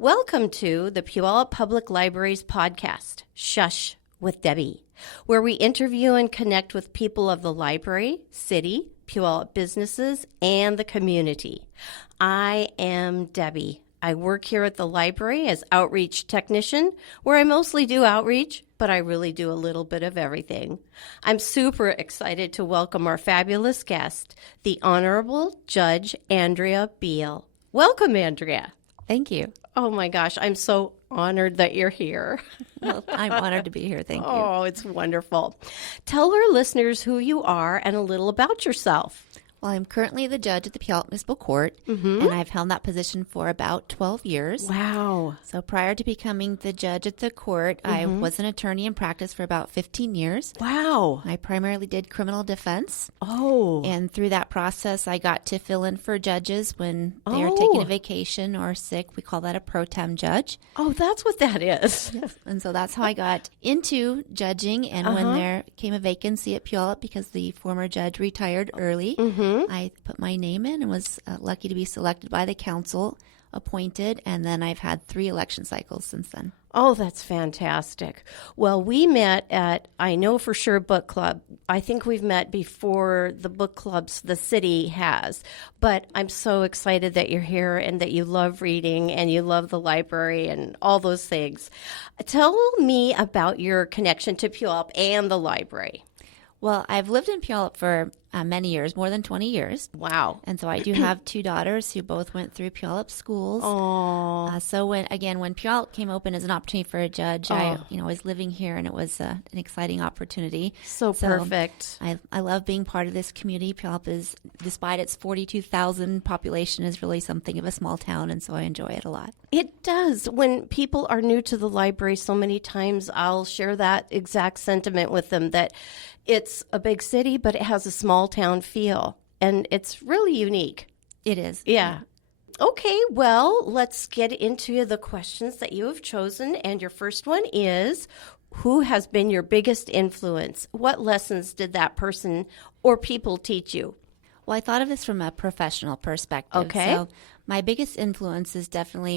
Welcome to the Puyallup Public Library's podcast, Shush with Debi, where we interview and connect with people of the library, city, Puyallup businesses, and the community. I am Debi. I work here at the library as outreach technician, where I mostly do outreach, but I really do a little bit of everything. I'm super excited to welcome our fabulous guest, the Honorable Judge Andrea Beall. Welcome, Andrea. Thank you. Oh my gosh, I'm so honored that you're here. Well, I'm honored to be here. Thank you. Oh, it's wonderful. Tell our listeners who you are and a little about yourself. Well, I'm currently the judge at the Puyallup Municipal Court, and I've held that position for about 12 years. Wow. So prior to becoming the judge at the court, I was an attorney in practice for about 15 years. Wow. I primarily did criminal defense. Oh. And through that process, I got to fill in for judges when they are taking a vacation or sick. We call that a pro tem judge. Oh, that's what that is. And so that's how I got into judging. And when there came a vacancy at Puyallup because the former judge retired early, I put my name in and was lucky to be selected by the council, appointed, and then I've had 3 election cycles since then. Oh, that's fantastic. Well, we met at, I know for sure, book club. I think we've met before the book clubs the city has. But I'm so excited that you're here and that you love reading and you love the library and all those things. Tell me about your connection to Puyallup and the library. Well, I've lived in Puyallup for many years, more than 20 years. Wow. And so I do have 2 daughters who both went through Puyallup schools. Oh. So when Puyallup came open as an opportunity for a judge, I was living here and it was an exciting opportunity. So perfect. I love being part of this community. Puyallup is, despite its 42,000 population, is really something of a small town, and so I enjoy it a lot. It does. When people are new to the library, so many times I'll share that exact sentiment with them, that it's a big city, but it has a small town feel, and it's really unique. It is. Yeah. Okay, well, let's get into the questions that you have chosen, and your first one is, who has been your biggest influence? What lessons did that person or people teach you? Well, I thought of this from a professional perspective. Okay. So my biggest influence is definitely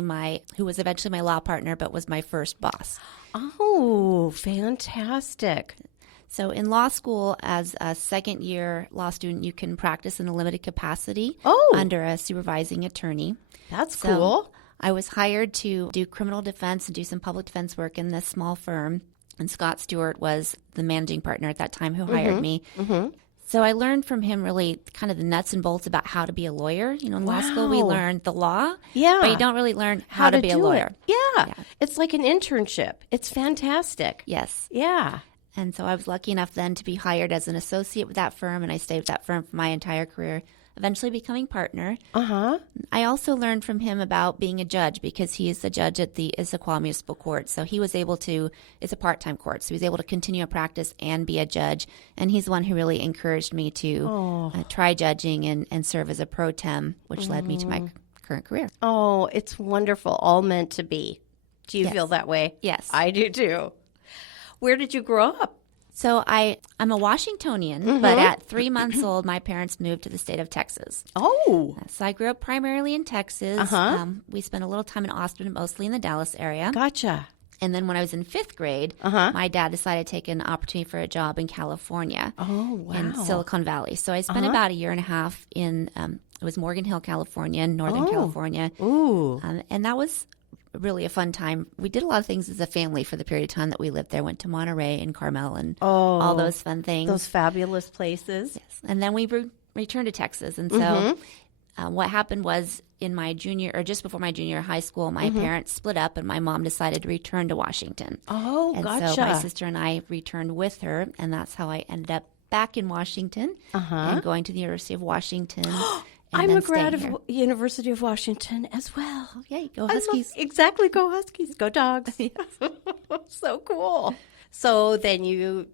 who was eventually my law partner, but was my first boss. Oh, fantastic. So in law school, as a second-year law student, you can practice in a limited capacity under a supervising attorney. That's So cool. I was hired to do criminal defense and do some public defense work in this small firm, and Scott Stewart was the managing partner at that time who hired me. So I learned from him really kind of the nuts and bolts about how to be a lawyer. You know, in law school we learn the law, but you don't really learn how to be a lawyer. Yeah. It's like an internship. It's fantastic. Yes. Yeah. And so I was lucky enough then to be hired as an associate with that firm, and I stayed with that firm for my entire career, eventually becoming partner. I also learned from him about being a judge because he is the judge at the Issaquah Municipal Court. So he was able to, it's a part-time court, so he was able to continue a practice and be a judge. And he's the one who really encouraged me to try judging and serve as a pro tem, which led me to my current career. Oh, it's wonderful. All meant to be. Do you feel that way? Yes. I do too. Where did you grow up? So I'm a Washingtonian, but at 3 months old, my parents moved to the state of Texas. Oh. So I grew up primarily in Texas. We spent a little time in Austin, mostly in the Dallas area. Gotcha. And then when I was in 5th grade, my dad decided to take an opportunity for a job in California. Oh, wow. In Silicon Valley. So I spent about a year and a half in, it was Morgan Hill, California, Northern California. Ooh. And that was really a fun time. We did a lot of things as a family for the period of time that we lived there. Went to Monterey and Carmel and all those fun things. Those fabulous places. Yes. And then we returned to Texas. And so what happened was in my junior, or just before my junior year of high school, my parents split up and my mom decided to return to Washington. Oh, and gotcha. so my sister and I returned with her, and that's how I ended up back in Washington and going to the University of Washington. I'm a grad of University of Washington as well. Oh, yay, go Huskies. Exactly, go Huskies. Go Dogs. So cool. So then you've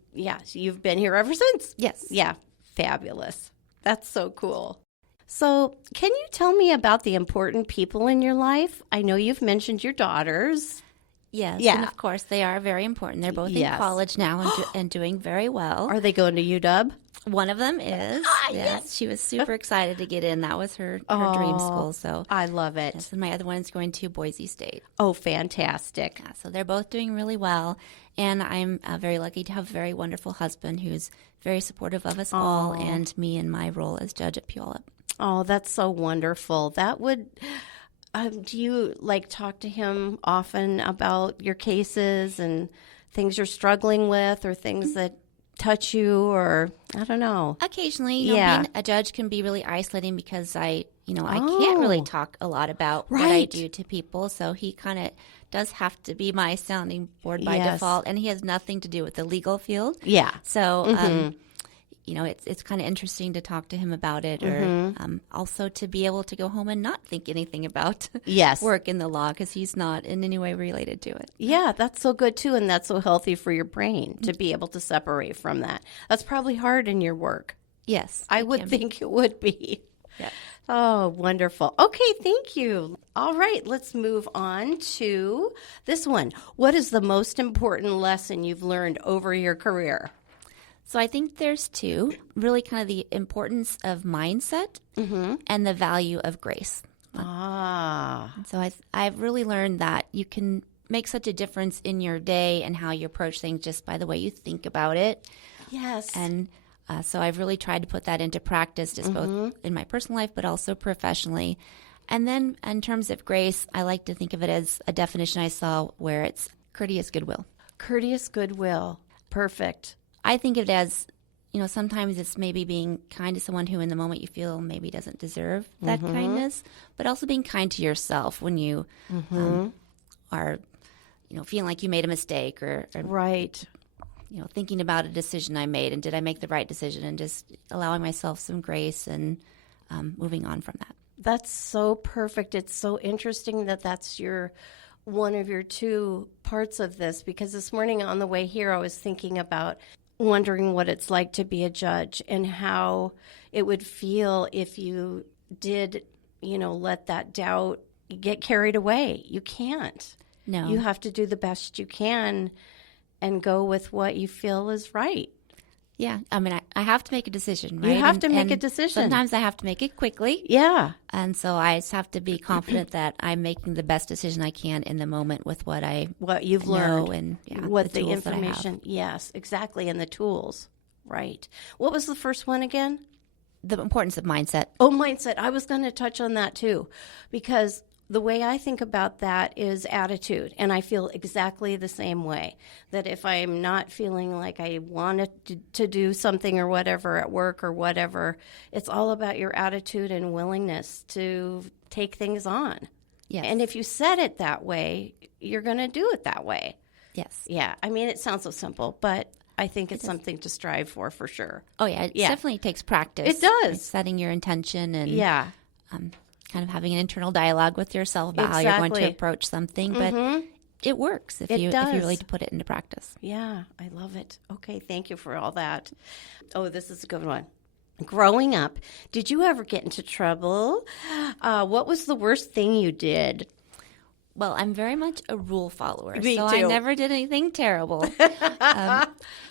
been here ever since? Yes. Yeah, fabulous. That's so cool. So can you tell me about the important people in your life? I know you've mentioned your daughters. Yes, Yeah. and of course they are very important. They're both in Yes. college now and doing very well. Are they going to UW? One of them is. Yes, she was super excited to get in. That was her dream school. So I love it. yes, and my other one is going to Boise State. Oh, fantastic. Yeah, so they're both doing really well, and I'm very lucky to have a very wonderful husband who's very supportive of us all and me in my role as judge at Puyallup. Oh, that's so wonderful. That would. Do you talk to him often about your cases and things you're struggling with, or things that touch you, or I don't know? Occasionally, Yeah. being a judge can be really isolating because I can't really talk a lot about what I Right. do to people. So he kind of does have to be my sounding board by Yes. default, and he has nothing to do with the legal field. Yeah. So, it's kind of interesting to talk to him about it, or also to be able to go home and not think anything about Yes. work in the law because he's not in any way related to it. Yeah, that's so good too, and that's so healthy for your brain to be able to separate from that. That's probably hard in your work. Yes, I it would can be. think it would be. Yeah. Oh, wonderful. Okay, thank you. All right, let's move on to this one. What is the most important lesson you've learned over your career? So I think there's two, really kind of the importance of mindset and the value of grace. Ah, So I've really learned that you can make such a difference in your day and how you approach things just by the way you think about it. yes. And so I've really tried to put that into practice just both in my personal life but also professionally. And then in terms of grace, I like to think of it as a definition I saw where it's courteous goodwill. Courteous goodwill. Perfect. I think of it as, sometimes it's maybe being kind to someone who in the moment you feel maybe doesn't deserve that kindness, but also being kind to yourself when you are, feeling like you made a mistake or Right. thinking about a decision I made and did I make the right decision, and just allowing myself some grace and moving on from that. That's so perfect. It's so interesting that that's one of your two parts of this, because this morning on the way here, I was thinking about wondering what it's like to be a judge and how it would feel if you did, let that doubt get carried away. You can't. No. You have to do the best you can and go with what you feel is right. Yeah. I mean, I have to make a decision, right? You have to make and a decision. Sometimes I have to make it quickly. Yeah. And so I just have to be confident that I'm making the best decision I can in the moment with what You've know learned and what the tools that I have. information. Yes, exactly, and the tools. Right. What was the first one again? The importance of mindset. Oh, mindset. I was going to touch on that too, because the way I think about that is attitude, and I feel exactly the same way. That if I'm not feeling like I wanted to do something or whatever at work or whatever, it's all about your attitude and willingness to take things on. Yes. And if you set it that way, you're going to do it that way. Yes. Yeah. I mean, it sounds so simple, but I think it's something to strive for sure. Oh, yeah. It definitely takes practice. It does. Like setting your intention and Yeah. kind of having an internal dialogue with yourself about how you're going to Exactly. approach something. But it works if It you does. really put it into practice. Yeah, I love it. Okay, thank you for all that. Oh, this is a good one. Growing up, did you ever get into trouble? What was the worst thing you did? Well, I'm very much a rule follower, Me so I too. never did anything terrible.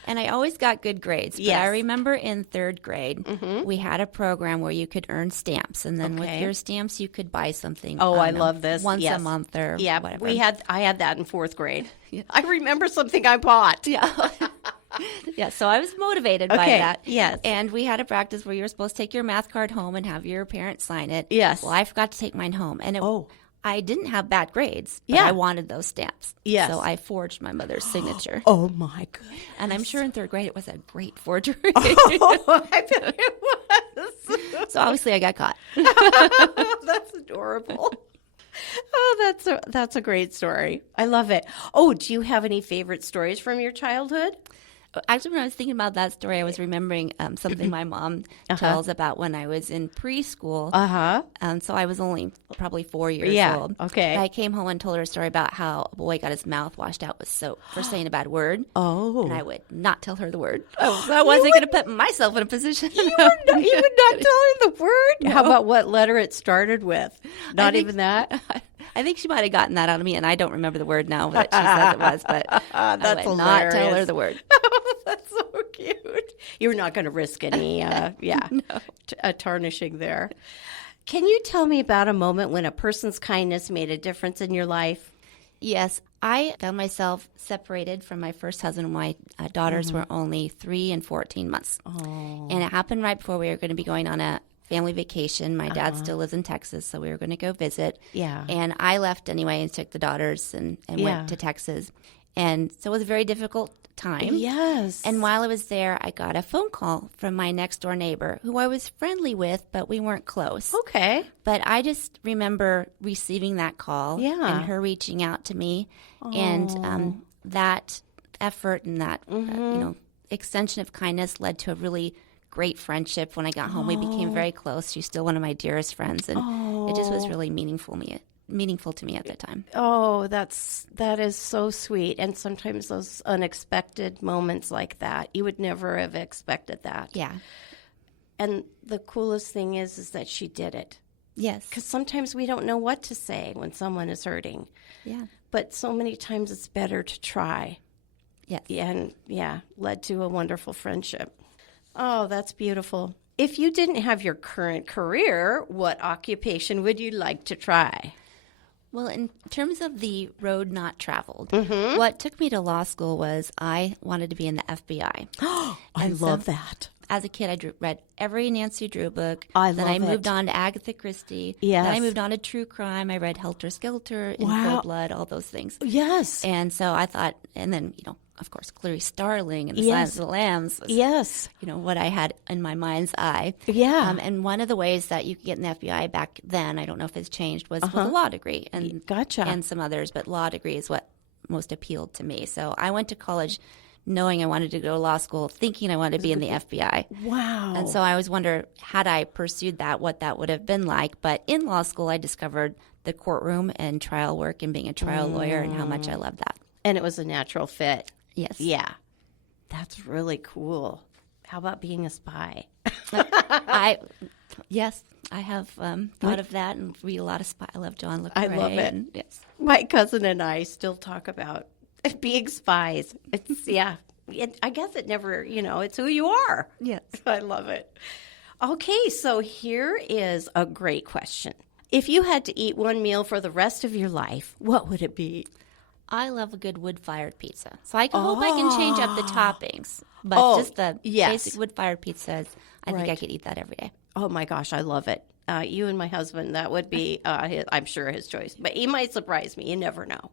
And I always got good grades. But Yes. I remember in third grade, we had a program where you could earn stamps, and then with Okay. your stamps, you could buy something. Oh, I love this. Once Yes. a month or Yeah, whatever. I had that in fourth grade. I remember something I bought. Yeah. Yeah, so I was motivated by Okay, that. yes. And we had a practice where you were supposed to take your math card home and have your parents sign it. Yes. Well, I forgot to take mine home. And I didn't have bad grades, but Yeah. I wanted those stamps. Yes. So I forged my mother's signature. Oh, my goodness. And I'm sure in third grade it was a great forgery. Oh, I bet it was. So obviously I got caught. That's adorable. Oh, that's a great story. I love it. Oh, do you have any favorite stories from your childhood? Actually, when I was thinking about that story, I was remembering something my mom tells about when I was in preschool. So I was only probably 4 years old. Okay. But I came home and told her a story about how a boy got his mouth washed out with soap for saying a bad word. Oh. And I would not tell her the word. Oh, so I wasn't going to put myself in a position. You would not tell her the word? No. How about what letter it started with? Not even that? I think she might have gotten that out of me, and I don't remember the word now that she says it was, but That's I would not tell her the word. That's so cute. You're not going to risk any, tarnishing there. Can you tell me about a moment when a person's kindness made a difference in your life? Yes, I found myself separated from my first husband when my daughters were only 3 and 14 months. Oh. And it happened right before we were going to be going on a family vacation. My dad still lives in Texas, so we were going to go visit. Yeah. And I left anyway and took the daughters and went to Texas. And so it was a very difficult time. Yes. And while I was there, I got a phone call from my next door neighbor who I was friendly with, but we weren't close. Okay. But I just remember receiving that call and her reaching out to me. And that effort and that extension of kindness led to a really great friendship. When I got home, we became very close. She's still one of my dearest friends, and it just was really meaningful to me at that time. Oh, that is so sweet. And sometimes those unexpected moments like that, you would never have expected that. Yeah. And the coolest thing is that she did it. Yes. Because sometimes we don't know what to say when someone is hurting. Yeah. But so many times it's better to try. Yes. And led to a wonderful friendship. Oh, that's beautiful. If you didn't have your current career, what occupation would you like to try? Well, in terms of the road not traveled, what took me to law school was I wanted to be in the FBI. I love that. As a kid, I read every Nancy Drew book. Then I moved on to Agatha Christie. Yes. Then I moved on to true crime. I read Helter Skelter, In Cold Blood, all those things. Yes. And so I thought, and then, of course, Clarice Starling and The Silence of the Lambs was, what I had in my mind's eye. Yeah. And one of the ways that you could get in the FBI back then, I don't know if it's changed, was with a law degree. And, Gotcha. And some others, but law degree is what most appealed to me. So I went to college knowing I wanted to go to law school, thinking I wanted to be in the FBI. Wow. And so I always wonder, had I pursued that, what that would have been like. But in law school, I discovered the courtroom and trial work and being a trial lawyer and how much I loved that. And it was a natural fit. Yes. Yeah. That's really cool. How about being a spy? Yes, I have thought of that and read a lot of spy. I love John Le I Carre. love it. Yes. My cousin and I still talk about being spies. It's, I guess it never, it's who you are. Yes. I love it. Okay, so here is a great question. If you had to eat one meal for the rest of your life, what would it be? I love a good wood-fired pizza. So I hope I can change up the toppings. But just the basic wood-fired pizzas, I think I could eat that every day. Oh, my gosh, I love it. You and my husband, that would be, I'm sure, his choice. But he might surprise me. You never know.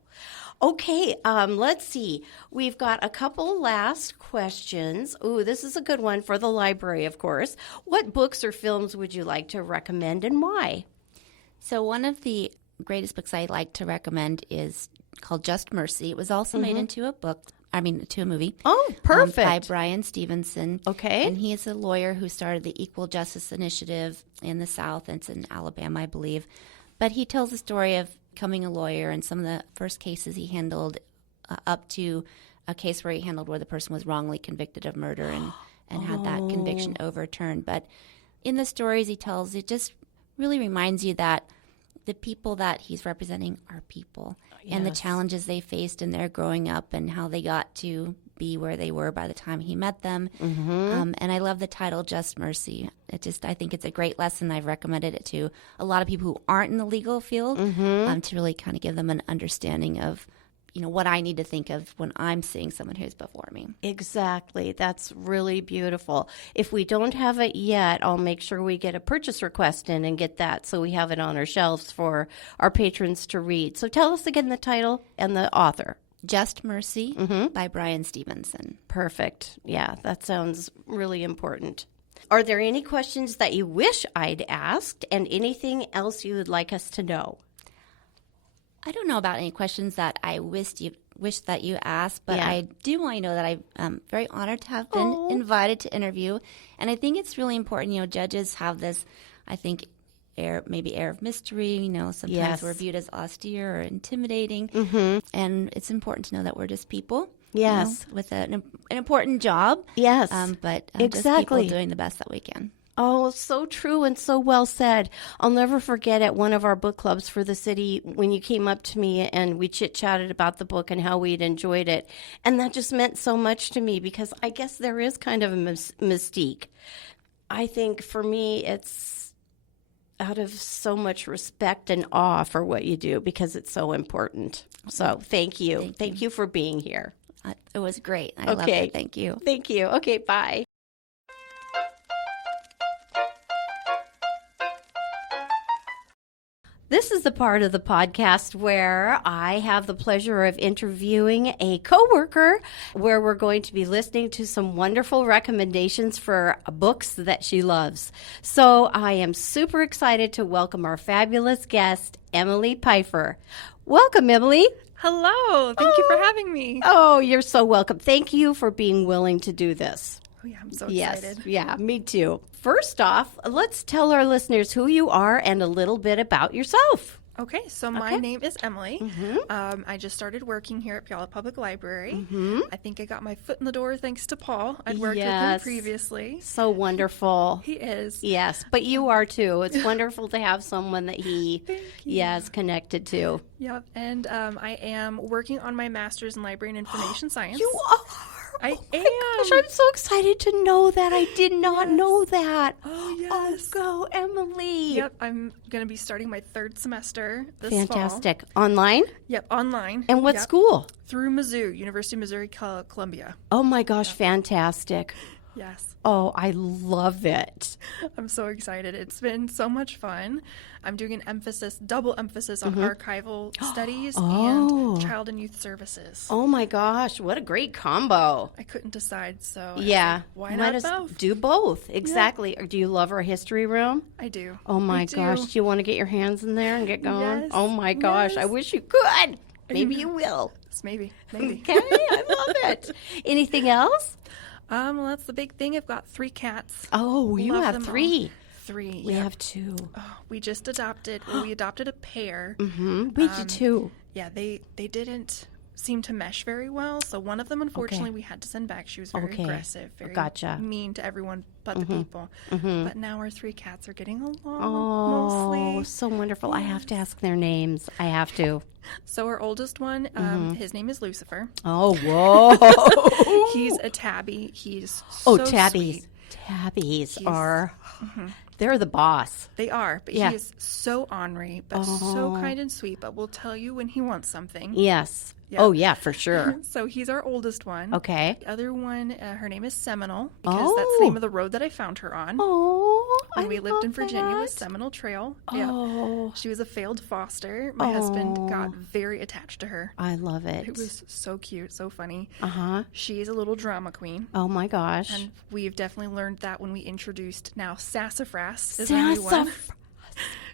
Okay, let's see. We've got a couple last questions. Ooh, this is a good one for the library, of course. What books or films would you like to recommend and why? So one of the greatest books I like to recommend is called Just Mercy. It was also made into a movie. Oh, perfect. By Brian Stevenson. Okay. And he is a lawyer who started the Equal Justice Initiative in the South. It's in Alabama, I believe. But he tells the story of becoming a lawyer and some of the first cases he handled up to a case where he handled where the person was wrongly convicted of murder and had that conviction overturned. But in the stories he tells, it just really reminds you that the people that he's representing are people and the challenges they faced in their growing up and how they got to be where they were by the time he met them. And I love the title, Just Mercy. I think it's a great lesson. I've recommended it to a lot of people who aren't in the legal field to really kind of give them an understanding of, what I need to think of when I'm seeing someone who's before me. Exactly. That's really beautiful. If we don't have it yet, I'll make sure we get a purchase request in and get that so we have it on our shelves for our patrons to read. So tell us again the title and the author. Just Mercy by Brian Stevenson. Perfect. Yeah, that sounds really important. Are there any questions that you wish I'd asked and anything else you would like us to know? I don't know about any questions that I wish that you asked, but I do want you to know that I'm very honored to have been invited to interview. And I think it's really important, judges have this, I think, air of mystery. Sometimes we're viewed as austere or intimidating. And it's important to know that we're just people. Yes. With an important job. Yes. But exactly. just people doing the best that we can. Oh, so true and so well said. I'll never forget at one of our book clubs for the city when you came up to me and we chit-chatted about the book and how we'd enjoyed it. And that just meant so much to me because I guess there is kind of a mystique. I think for me, it's out of so much respect and awe for what you do because it's so important. So thank you. Thank you for being here. It was great. I loved it. Thank you. Thank you. Okay, bye. This is the part of the podcast where I have the pleasure of interviewing a coworker where we're going to be listening to some wonderful recommendations for books that she loves. So I am super excited to welcome our fabulous guest, Emily Pfeiffer. Welcome, Emily. Hello. Thank you for having me. Oh, you're so welcome. Thank you for being willing to do this. Oh, yeah, I'm so excited. Yes, yeah, me too. First off, let's tell our listeners who you are and a little bit about yourself. Okay, so my name is Emily. I just started working here at Puyallup Public Library. I think I got my foot in the door thanks to Paul. I'd worked with him previously. So wonderful. He is. Yes, but you are too. It's wonderful to have someone that he is connected to. Yep, and I am working on my master's in library and information science. You are? I am. Gosh, I'm so excited to know that. I did not know that. Oh, yes. Oh, go, Emily. Yep, I'm going to be starting my third semester this fall. Fantastic. Online? Yep, online. And what school? Through Mizzou, University of Missouri, Columbia. Oh, my gosh, fantastic. Yes. Oh, I love it. I'm so excited. It's been so much fun. I'm doing an double emphasis on archival studies and child and youth services. Oh my gosh, what a great combo. I couldn't decide, so I was yeah. like, why not both? Do both, exactly. Yeah. Do you love our history room? I do. Oh my gosh, do you want to get your hands in there and get going? Yes. Oh my gosh, I wish you could. Maybe you will. Maybe. Okay, I love it. Anything else? Well, that's the big thing. I've got 3 cats. Oh, you Love have them 3. all. 3. We have 2. Oh, we just adopted. We adopted a pair. We did too. Yeah, they didn't seem to mesh very well. So one of them, unfortunately, we had to send back. She was very aggressive, very mean to everyone but the people. But now our 3 cats are getting along mostly. Oh, so wonderful. I have to ask their names. I have to. So our oldest one, his name is Lucifer. Oh, whoa. He's a tabby. He's tabbies. sweet. Tabbies are... They're the boss. They are, but he is so ornery, but so kind and sweet, but will tell you when he wants something. Yes. Yeah. Oh, yeah, for sure. So he's our oldest one. Okay. The other one, her name is Seminole, because that's the name of the road that I found her on. Oh, when we lived in Virginia was Seminole Trail. Oh. Yeah. She was a failed foster. My husband got very attached to her. I love it. It was so cute, so funny. Uh-huh. She is a little drama queen. Oh, my gosh. And we've definitely learned that when we introduced now Sassafras is our new one.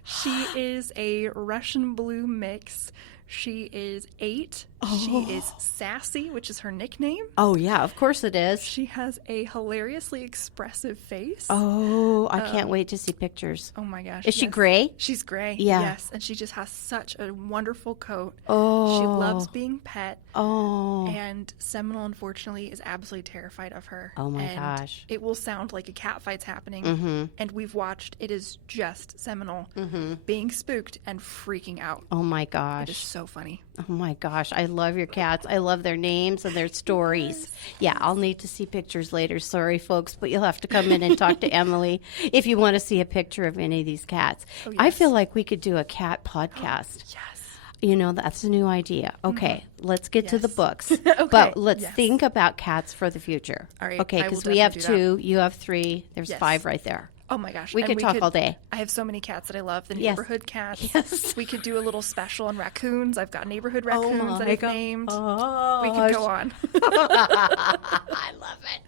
She is a Russian blue mix. She is 8. She is sassy, which is her nickname. Oh, yeah, of course it is. She has a hilariously expressive face. Oh, I can't wait to see pictures. Oh, my gosh. Is she gray? She's gray, yeah. Yes. And she just has such a wonderful coat. Oh. She loves being pet. Oh. And Seminole, unfortunately, is absolutely terrified of her. Oh, my gosh. It will sound like a cat fight's happening. And we've watched, it is just Seminole being spooked and freaking out. Oh, my gosh. It is so funny. Oh, my gosh. I love your cats. I love their names and their stories. Yes. Yeah, I'll need to see pictures later. Sorry, folks, but you'll have to come in and talk to Emily if you want to see a picture of any of these cats. Oh, yes. I feel like we could do a cat podcast. Yes. You know, that's a new idea. Okay, let's get to the books. Okay. But let's think about cats for the future. All right. Okay, because we have 2, you have 3, there's 5 right there. Oh my gosh. We could talk all day. I have so many cats that I love. The neighborhood cats. Yes. We could do a little special on raccoons. I've got neighborhood raccoons that I've named. Oh, we could go on. I love it.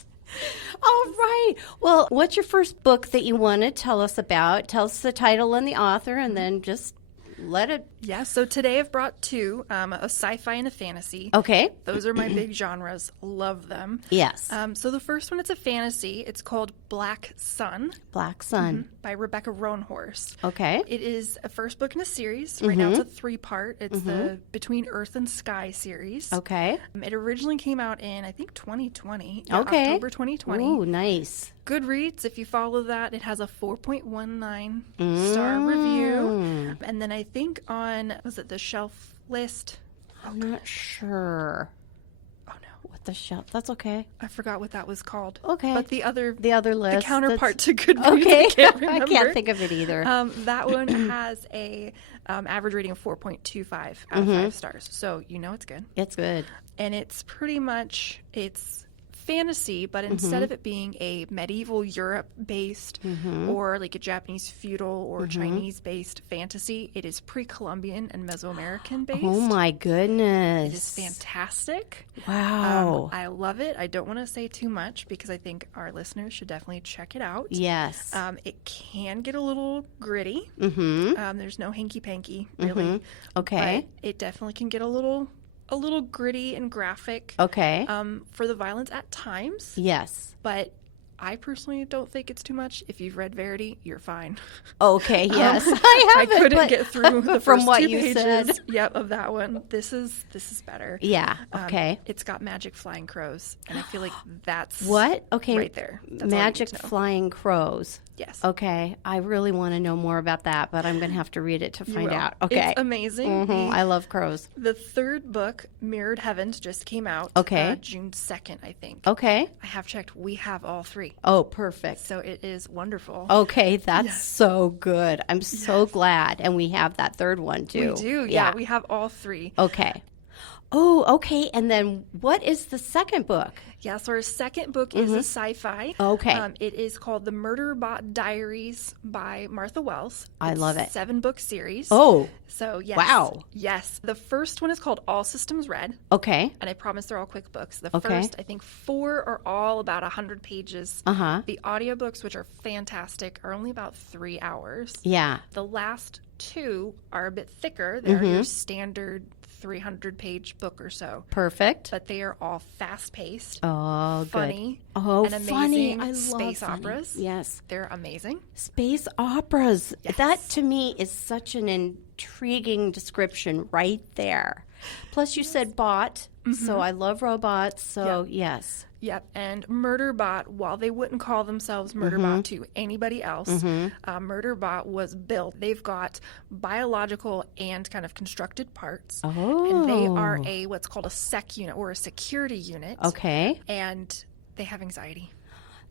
All right. Well, what's your first book that you want to tell us about? Tell us the title and the author, and then just let it. Yeah, so today I've brought 2, a sci-fi and a fantasy. Okay. Those are my big genres. Love them. Yes. So the first one, it's a fantasy. It's called Black Sun. Black Sun. By Rebecca Roanhorse. Okay. It is a first book in a series. Right now it's a 3-part. It's the Between Earth and Sky series. Okay. It originally came out in, I think, 2020. Okay. October 2020. Ooh, nice. Goodreads, if you follow that, it has a 4.19 star review. And then I think on, was it the Shelf list? I'm not sure. Oh, no. What the shelf? That's okay. I forgot what that was called. Okay. But the other list. the counterpart to Goodreads, Okay. I can't remember. I can't think of it either. That one has a average rating of 4.25 out of 5 stars. So you know it's good. It's good. And it's pretty much, it's fantasy, but instead of it being a medieval Europe-based or like a Japanese feudal or Chinese-based fantasy, it is pre-Columbian and Mesoamerican-based. Oh my goodness. It is fantastic. Wow. I love it. I don't want to say too much because I think our listeners should definitely check it out. Yes. It can get a little gritty. There's no hanky-panky, really. Okay. But it definitely can get a little gritty and graphic. Okay. For the violence at times. Yes. But I personally don't think it's too much. If you've read Verity, you're fine. Okay, yes. I couldn't get through the from first what 2 you pages. said. Yep, of that one. This is better. Yeah, okay. It's got magic flying crows, and I feel like that's What? Okay. right there. That's all you Magic need to know. flying crows. Yes. Okay. I really want to know more about that, but I'm going to have to read it to You find will. out. Okay. It's amazing. I love crows. The third book, Mirrored Heavens, just came out. Okay. June 2nd, I think. Okay. I have checked. We have all 3. Oh, perfect. So it is wonderful. Okay, that's so good. I'm so glad. And we have that third one too. We do. Yeah, we have all 3. Okay. Oh, okay. And then what is the second book? Yeah, so our second book is a sci-fi. Okay. It is called The Murderbot Diaries by Martha Wells. I love it. 7-book series. Oh, So, yes. wow. Yes. The first one is called All Systems Red. okay. And I promise they're all quick books. The Okay. first, I think 4 are all about 100 pages. Uh-huh. The audiobooks, which are fantastic, are only about 3 hours. Yeah. The last 2 are a bit thicker. They're your standard 300-page book or so. Perfect. But they are all fast-paced, Oh, funny, good. Oh, and funny. amazing I love space funny. operas. Yes. They're amazing. Space operas. Yes. That to me is such an intriguing description right there. Plus, you said bot, so I love robots. So, yes. Yep, and Murderbot, while they wouldn't call themselves Murderbot to anybody else, Murderbot was built. They've got biological and kind of constructed parts. Oh. And they are what's called a sec unit or a security unit. Okay. And they have anxiety.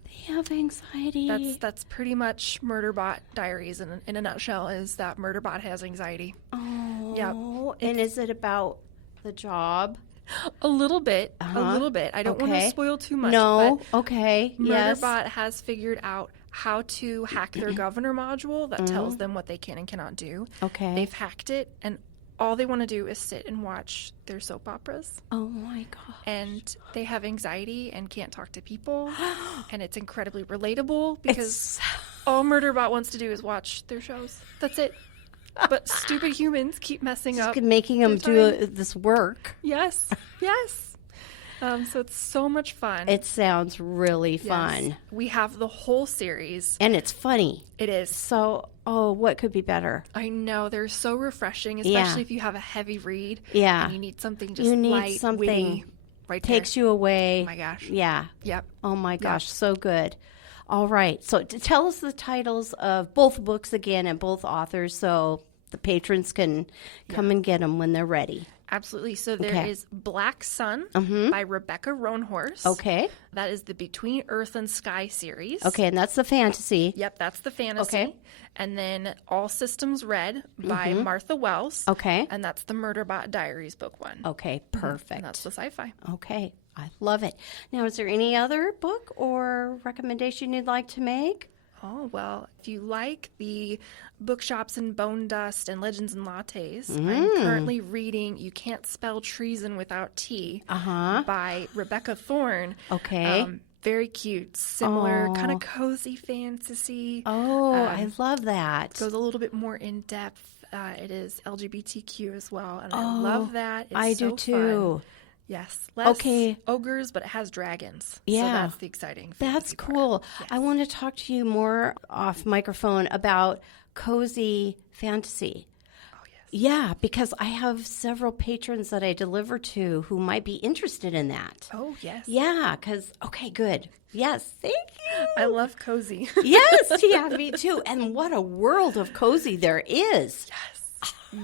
They have anxiety. That's pretty much Murderbot Diaries in a nutshell, is that Murderbot has anxiety. Oh. Yep. And is it about the job? A little bit. A little bit. I don't want to Okay. spoil too much. No. But Okay. Yes. Murderbot has figured out how to hack their governor module that tells them what they can and cannot do. Okay. They've hacked it, and all they want to do is sit and watch their soap operas. Oh my God. And they have anxiety and can't talk to people. And it's incredibly relatable because all Murderbot wants to do is watch their shows. That's it. But stupid humans keep messing up. Making them their do this work. Yes. Yes. So it's so much fun. It sounds really Yes. fun. We have the whole series. And it's funny. It is. So, what could be better? I know. They're so refreshing, Yeah. especially if you have a heavy read. Yeah. And you need something just You need light, something witty, right Takes there. you away. Oh my gosh. Yeah. Yep. Oh my gosh, so good. All right. So tell us the titles of both books again and both authors so the patrons can come and get them when they're ready. Absolutely. So there Okay. is Black Sun by Rebecca Roanhorse. Okay. That is the Between Earth and Sky series. Okay, and that's the fantasy. Yep, that's the fantasy. Okay. And then All Systems Red by Martha Wells. Okay. And that's the Murderbot Diaries book 1. Okay, perfect. And that's the sci-fi. Okay, I love it. Now, is there any other book or recommendation you'd like to make? Oh, well, if you like the Bookshops and Bone Dust and Legends and Lattes, I'm currently reading You Can't Spell Treason Without T by Rebecca Thorne. Okay. Very cute, similar, kind of cozy fantasy. I love that. Goes a little bit more in depth. It is LGBTQ as well, and I love that. It's I so do too. Fun. Yes. Less Okay. ogres, but it has dragons. Yeah. So that's the exciting That's fantasy part. cool. Yes. I want to talk to you more off microphone about cozy fantasy. Oh, yes. Yeah, because I have several patrons that I deliver to who might be interested in that. Oh, yes. Yeah, because, okay, good. Yes, thank you. I love cozy. Yes, yeah, me too. And what a world of cozy there is.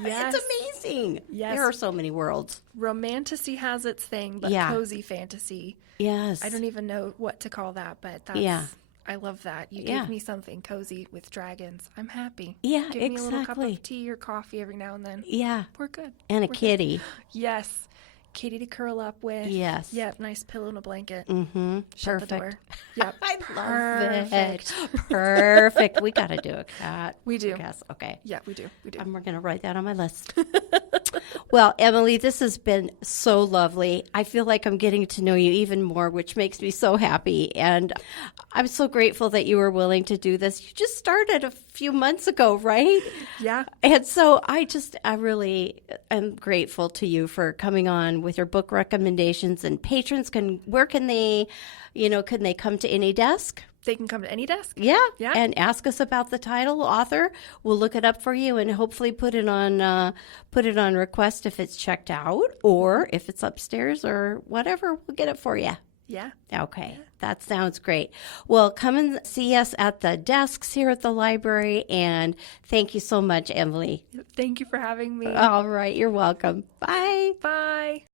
Yes. It's amazing. Yes. There are so many worlds. Romantasy has its thing, but Yeah. cozy fantasy. Yes. I don't even know what to call that, but that's, Yeah. I love that. You Yeah. give me something cozy with dragons. I'm happy. Yeah, Give me a little cup exactly. of tea or coffee every now and then. Yeah. We're good. And a We're good. kitty. Yes. Kitty to curl up with. Yes. Yep. Nice pillow and a blanket. Mm-hmm. Shut Perfect. the door. Yep. I love Perfect. it. Perfect. We got to do a cat. We do. Yes. Okay. Yeah, we do. We do. We're going to write that on my list. Well, Emily, this has been so lovely. I feel like I'm getting to know you even more, which makes me so happy. And I'm so grateful that you were willing to do this. You just started a few months ago, right? Yeah. And so I really am grateful to you for coming on with your book recommendations. And patrons can they come to any desk? They can come to any desk. Yeah. Yeah. And ask us about the title, author. We'll look it up for you and hopefully put it on request if it's checked out, or if it's upstairs or whatever, we'll get it for you. Yeah. Okay. That sounds great. Well, come and see us at the desks here at the library, and thank you so much, Emily. Thank you for having me. All right. You're welcome. Bye. Bye.